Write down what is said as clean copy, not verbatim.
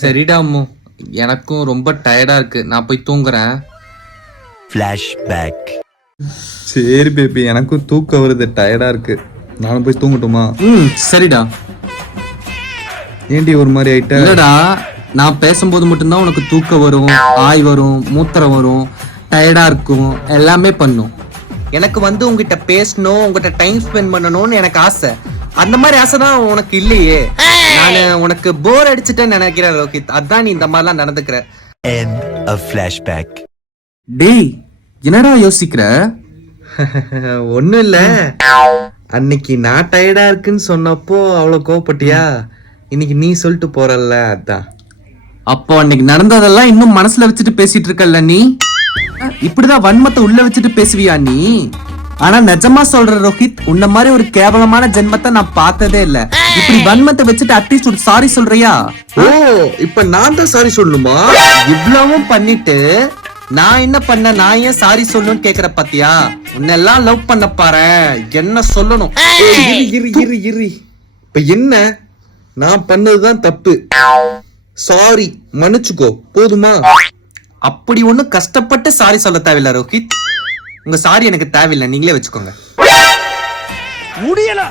சரிடா அம்மு, எனக்கும் ரொம்ப டயர்டா இருக்கு, நான் போய் தூங்குறேன். ஃபிளாஷ்பேக். சரி பேபி, எனக்கும் தூக்கம் வருது, டயர்டா இருக்கு, நானும் போய் தூங்கட்டுமா? சரிடா. ஏண்டி ஒரு மாதிரி ஆயிட்ட? இல்லடா, நான் பேசும்போது மட்டும்தான் உனக்கு தூக்கம் வரும், ஆய் வரும், மூத்திரம் வரும், டயர்டா இருக்கும், எல்லாமே பண்ணும். எனக்கு உங்ககிட்ட பேசணும், உங்ககிட்ட டைம் ஸ்பெண்ட் பண்ணணும்னு எனக்கு ஆசை. அந்த மாதிரி ஆசை தான் உனக்கு இல்லையே. நான் உனக்கு போர் அடிச்சுட்டேன்னு நினைக்கிறேன் ரோஹித், அதான் நீ இந்த மாதிரிலாம் நடந்துக்கிற. End of flashback. டேய், என்னடா யோசிக்கிற? ஒண்ணும் இல்ல, அன்னைக்கு நான் டயர்டா இருக்குன்னு சொன்னப்போ அவ்வளவு கோவப்பட்டியா? இன்னைக்கு நீ சொல்லிட்டு போறல்ல, அதான். அப்போ அன்னைக்கு நடந்ததெல்லாம் இன்னும் மனசுல வச்சுட்டு பேசிட்டு இருக்கல்ல நீ? இப்படிதான் வன்மத்தை உள்ள வச்சுட்டு பேசுவியா நீ? ஆனா நிஜமா சொல்ற ரோஹித், உன்ன மாதிரி ஒரு கேவலமான ஜென்மத்தை நான் பார்த்ததே இல்ல. இப்படி வன்மத்தை வச்சுட்டு அட்லீஸ்ட் ஒரு சாரி சொல்றியா? ஓ, இப்ப நான் தான் சாரி சொல்லணுமா? இவ்வளவும் பண்ணிட்டு நான் என்ன பண்ண, நான் ஏன் சாரி சொல்லணும்னு கேக்குற பாத்தியா? உன்னெல்லாம் லவ் பண்ண பாரு, என்ன சொல்லணும்? இரு, இப்ப என்ன? நான் பண்ணதுதான் தப்பு, சாரி மன்னிச்சுக்கோ, போதுமா? அப்படி ஒண்ணும் கஷ்டப்பட்டு சாரி சொல்ல தேவையில்ல ரோஹித். உங்க சாரி எனக்கு தேவையில்லை, நீங்களே வச்சுக்கோங்க. முடியல